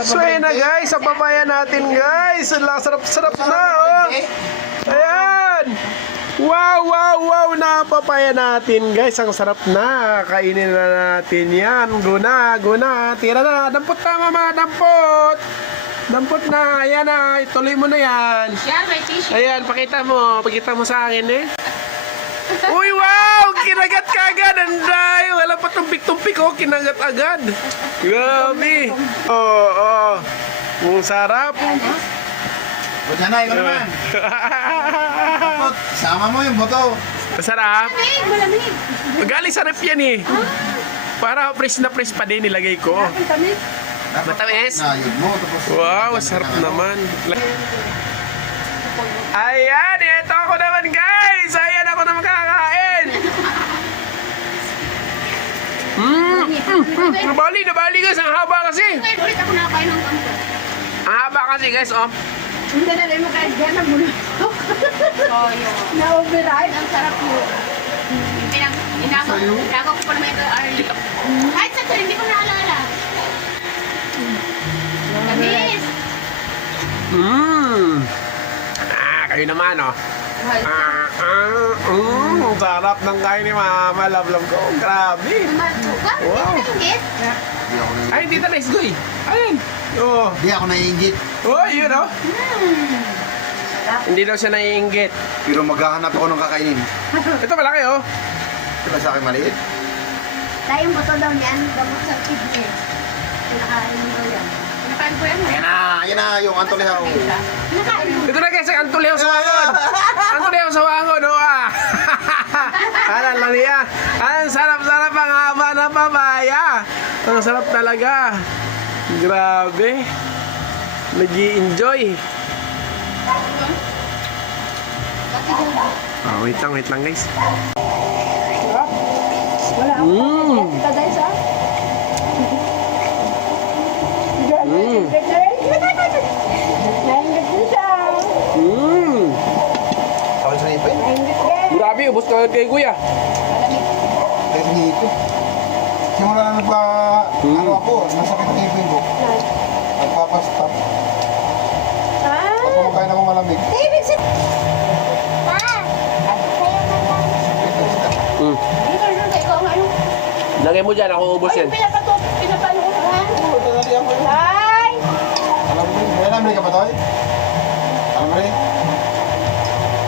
So ayan na guys, ang papaya natin guys. Ang sarap-sarap na oh. Ayan. Wow, wow, wow na papaya natin guys. Ang sarap na. Kainin na natin yan. Guna, guna. Tira na. Dampot na mama, dampot. Dampot na. Ayan na. Ituloy mo na yan. Yan, may tissue. Ayan, pakita mo. Pakita mo sa akin eh. Uy, wow! Kinagat ka agad. Anday. Wala pa tumpik-tumpik oh. Kinagat agad. Grabe. Oo, oo. Ang sarap. Buta na, ikaw naman. Sama mo yung buto. Masarap. Malamig, malamig. Galing sa rep yan eh. Para fresh na fresh pa din nilagay ko. Malamig. Matamis? Nayod mo. Tapos, Wow, sarap naman. Ayan, ito ako naman guys. Ayan ako naman kakain. Nabali guys. Ang haba kasi. Wait, ulit ako nakakain ng ganito. Ang haba kasi guys, oh. Hindi na rin mo kahit dyan ang muna. Oh, yun. Na-override. Ang sarap mo. Inako ko pa naman ito early. Kahit sa hindi ko naalala. Tamis. Kayo naman, oh. Ang sarap ng kain ni Mama. Love ko. Grabe. Wow. Ay, hindi na nice goy. Ayan. Oh. di ako naiingit. Oh, yun, oh. Hindi daw siya naiinggit. Pero maghahanap ako ng kakainin. Ito malaki, oh. Diba sa akin maliit? Tayong buto daw niyan, gamot sa kidney. Pinakain mo daw yan. Pinakain ko yan. Yan na, yung antolehaw. Pinakain mo. Ito na guys, ang Antuleho sa wangon. Antuleho sa wangon, oh, ah. Alala niya. Ang sarap-sarap ang haba ng papaya. Ang sarap talaga. Grabe. Nag-i-enjoy. Oh, wait lang guys. Wala ako. Ito guys, ha? Tawal sa ipin? Grabe, ubos ka kay kuya. Kaya sa ipin. Simula na ano ako, nasakit ang ipin ko. Nagpapastop. Pag kumakain ako malamig. Lagay mo dyan, ako ubos yan. Pinapano ko ha? Oo, tagali ako. Ay! Alam mo rin ka ba, Toy? Alam mo rin?